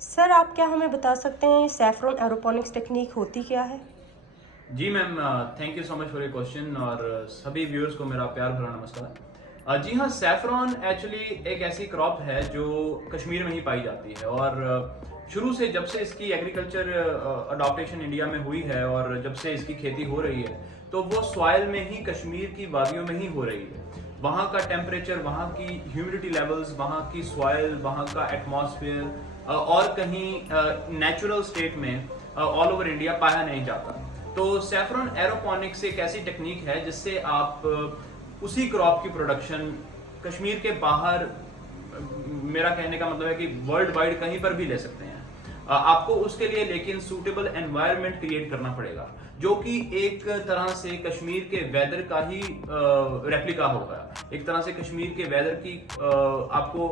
Sir, आप क्या हमें बता सकते हैं सैफरॉन एरोपोनिक्स टेक्निक होती क्या है? जी ma'am, thank you so much for your question और सभी व्यूअर्स को मेरा प्यार भरा नमस्कार। जी हाँ, सैफरॉन एक्चुअली एक ऐसी क्रॉप है जो कश्मीर में ही पाई जाती है और शुरू से जब से इसकी एग्रीकल्चर अडॉप्टेशन इंडिया में हुई है और जब से इसकी खेती हो रही है तो वो सॉइल में ही कश्मीर की वादियों में ही हो रही है। वहाँ का टेम्परेचर, वहाँ की ह्यूमिडिटी लेवल्स, वहाँ की सॉइल, वहाँ का एटमॉस्फेयर और कहीं नेचुरल स्टेट में ऑल ओवर इंडिया पाया नहीं जाता। तो सैफरॉन एरोपोनिक्स एक ऐसी टेक्निक है जिससे आप उसी क्रॉप की प्रोडक्शन कश्मीर के बाहर, मेरा कहने का मतलब है कि वर्ल्ड वाइड कहीं पर भी ले सकते हैं। आपको उसके लिए लेकिन सूटेबल एनवायरनमेंट क्रिएट करना पड़ेगा जो कि एक तरह से कश्मीर के वेदर का ही रेप्लिका होगा। एक तरह से कश्मीर के वेदर की आपको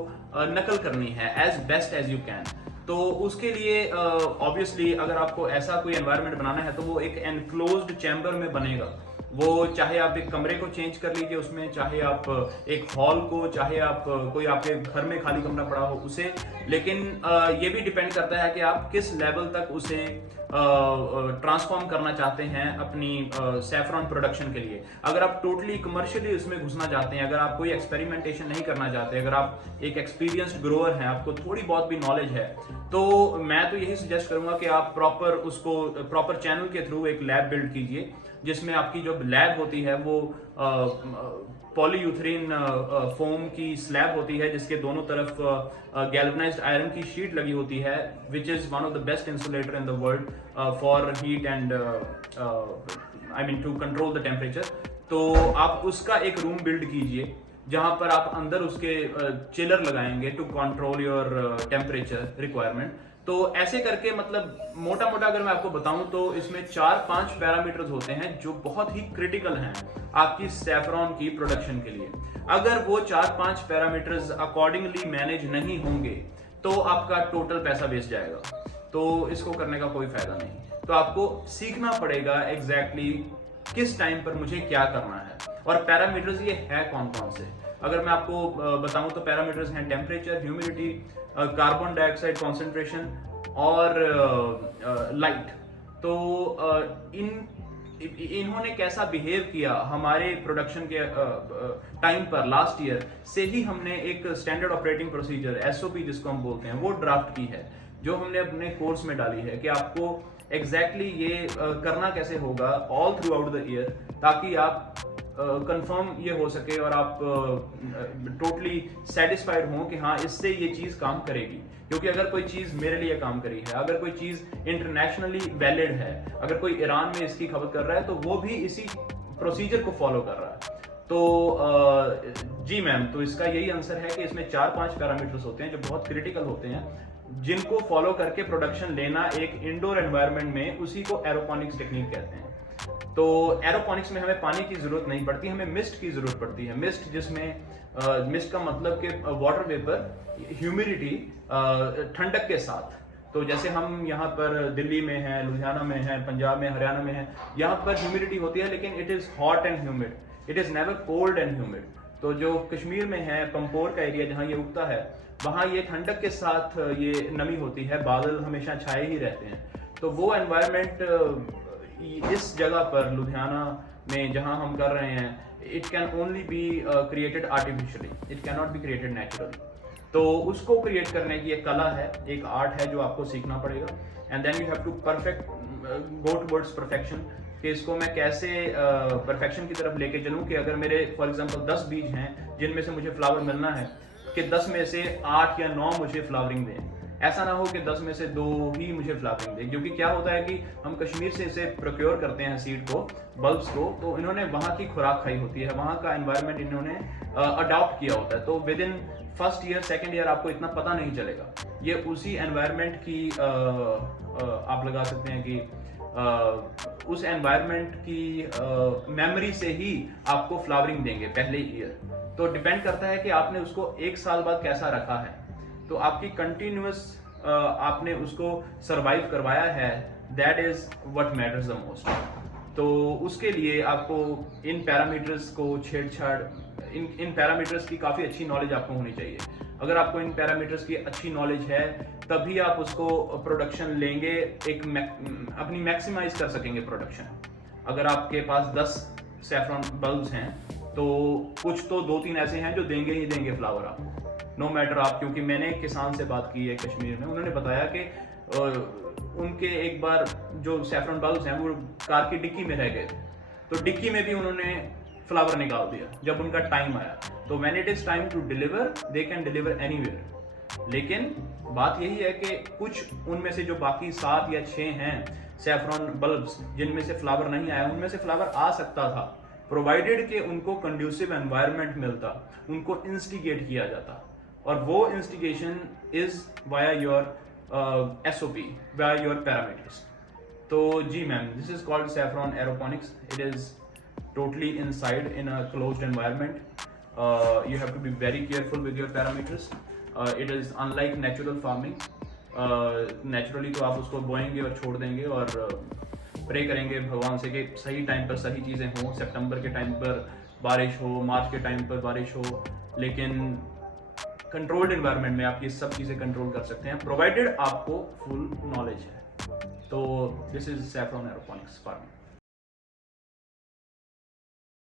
नकल करनी है as best as you can. तो उसके लिए ऑब्वियसली अगर आपको ऐसा कोई एनवायरनमेंट बनाना है तो वो एक एनक्लोज्ड चैम्बर में बनेगा। वो चाहे आप एक कमरे को चेंज कर लीजिए उसमें, चाहे आप एक हॉल को, चाहे आप कोई आपके घर में खाली कमरा पड़ा हो उसे, लेकिन ये भी डिपेंड करता है कि आप किस लेवल तक उसे ट्रांसफॉर्म करना चाहते हैं अपनी सैफरॉन प्रोडक्शन के लिए। अगर आप टोटली कमर्शियली उसमें घुसना चाहते हैं, अगर आप कोई एक्सपेरिमेंटेशन नहीं करना चाहते, अगर आप एक एक्सपीरियंस्ड ग्रोअर हैं, आपको थोड़ी बहुत भी नॉलेज है, तो मैं तो यही सजेस्ट करूंगा कि आप प्रॉपर चैनल के थ्रू एक लैब बिल्ड कीजिए जिसमें आपकी जो लैब होती है वो पॉलीयूथरीन फोम की स्लैब होती है जिसके दोनों तरफ गैल्वनाइज्ड आयरन की शीट लगी होती है, which is one of the best insulator in the world for heat and I mean to control the temperature. तो आप उसका एक रूम बिल्ड कीजिए जहां पर आप अंदर उसके चिलर लगाएंगे to control your temperature requirement. तो ऐसे करके मतलब मोटा मोटा अगर मैं आपको बताऊं तो इसमें 4-5 पैरामीटर्स होते हैं जो बहुत ही क्रिटिकल हैं आपकी सैफरॉन की प्रोडक्शन के लिए। अगर वो 4-5 पैरामीटर्स अकॉर्डिंगली मैनेज नहीं होंगे तो आपका टोटल पैसा वेस्ट जाएगा। तो इसको करने का कोई फायदा नहीं। तो आपको सीखना पड़ेगा एग्जैक्टली किस टाइम पर मुझे क्या करना है और पैरामीटर्स ये है कौन कौन से। अगर मैं आपको बताऊं तो पैरामीटर्स हैं humidity, humidity, carbon dioxide concentration और लाइट। तो इन्होंने कैसा बिहेव किया हमारे प्रोडक्शन के टाइम पर लास्ट ईयर से ही हमने एक स्टैंडर्ड ऑपरेटिंग प्रोसीजर एसओपी जिसको हम बोलते हैं वो ड्राफ्ट की है, जो हमने अपने कोर्स में डाली है कि आपको एग्जैक्टली ये करना कैसे होगा all through out the year, ताकि आप कंफर्म ये हो सके और आप टोटली सेटिस्फाइड हो कि हाँ इससे ये चीज़ काम करेगी। क्योंकि अगर कोई चीज़ मेरे लिए काम करी है, अगर कोई चीज़ इंटरनेशनली वैलिड है, अगर कोई ईरान में इसकी खपत कर रहा है तो वो भी इसी प्रोसीजर को फॉलो कर रहा है। तो जी मैम, तो इसका यही आंसर है कि इसमें 4-5 पैरामीटर्स होते हैं जो बहुत क्रिटिकल होते हैं जिनको फॉलो करके प्रोडक्शन लेना एक इंडोर एनवायरनमेंट में, उसी को एरोपोनिक्स टेक्निक कहते हैं। तो एरोपोनिक्स में हमें पानी की जरूरत नहीं पड़ती, हमें मिस्ट की जरूरत पड़ती है। मिस्ट जिसमें मिस्ट का मतलब कि वाटर वेपर, ह्यूमिडिटी, ठंडक के साथ। तो जैसे हम यहाँ पर दिल्ली में हैं, लुधियाना में हैं, पंजाब में, हरियाणा में हैं, यहाँ पर ह्यूमिडिटी होती है लेकिन it is hot and humid, it is never cold and humid. तो जो कश्मीर में है, पंपोर का एरिया जहाँ ये उगता है, वहाँ ये ठंडक के साथ ये नमी होती है, बादल हमेशा छाए ही रहते हैं। तो वो एनवायरनमेंट इस जगह पर लुधियाना में जहां हम कर रहे हैं, it can only be created artificially, it can not be created naturally. तो उसको क्रिएट करने की एक कला है, एक आर्ट है जो आपको सीखना पड़ेगा। And then you have to perfect go towards perfection, कि इसको मैं कैसे परफेक्शन की तरफ लेके चलूं कि अगर मेरे फॉर एग्जांपल 10 बीज हैं जिनमें से मुझे फ्लावर मिलना है, कि 10 में से 8 या 9 मुझे फ्लावरिंग दें। ऐसा ना हो कि 10 में से 2 ही मुझे फ्लावरिंग दे। क्योंकि क्या होता है कि हम कश्मीर से इसे प्रोक्योर करते हैं सीड को, बल्ब्स को, तो इन्होंने वहाँ की खुराक खाई होती है, वहाँ का एनवायरनमेंट इन्होंने अडॉप्ट किया होता है। तो with in first year second year आपको इतना पता नहीं चलेगा। ये उसी एनवायरनमेंट की आप लगा सकते हैं कि उस एनवायरनमेंट की मेमोरी से ही आपको फ्लावरिंग देंगे पहले ईयर। तो डिपेंड करता है कि आपने उसको 1 साल बाद कैसा रखा है। तो आपकी कंटिन्यूअस आपने उसको सरवाइव करवाया है, that is what matters the most. तो उसके लिए आपको इन पैरामीटर्स को छेड़छाड़ इन पैरामीटर्स की काफ़ी अच्छी नॉलेज आपको होनी चाहिए। अगर आपको इन पैरामीटर्स की अच्छी नॉलेज है तभी आप उसको प्रोडक्शन लेंगे, अपनी मैक्सिमाइज कर सकेंगे प्रोडक्शन। अगर आपके पास 10 सैफरॉन बल्ब्स हैं तो कुछ तो 2-3 ऐसे हैं जो देंगे ही देंगे फ्लावर आपको, नो मैटर आप। क्योंकि मैंने एक किसान से बात की है कश्मीर में, उन्होंने बताया कि उनके एक बार जो सैफरॉन बल्ब्स हैं वो कार की डिक्की में रह गए थे, तो डिक्की में भी उन्होंने फ्लावर निकाल दिया जब उनका टाइम आया। तो when it is time to deliver they can deliver anywhere. लेकिन बात यही है कि कुछ उनमें से जो बाकी 7 या 6 हैं सैफरॉन बल्ब्स जिनमें से फ्लावर नहीं आया, उनमें से फ्लावर आ सकता था प्रोवाइडेड कि उनको कंड्यूसिव एनवायरनमेंट मिलता, उनको इंस्टिगेट किया जाता। और वो instigation is via your SOP, via your parameters. तो जी ma'am, this is called saffron aeroponics. It is totally inside in a closed environment. You have to be very careful with your parameters. It is unlike natural farming. Naturally तो आप उसको बोएंगे और छोड़ देंगे और pray करेंगे भगवान से कि सही टाइम पर सही चीज़ें हों, सितंबर के टाइम पर बारिश हो, मार्च के टाइम पर बारिश हो। लेकिन कंट्रोल्ड एनवायरनमेंट में आप ये सब चीज़ें कंट्रोल कर सकते हैं प्रोवाइडेड आपको फुल नॉलेज है। तो this is saffron aeroponics farming.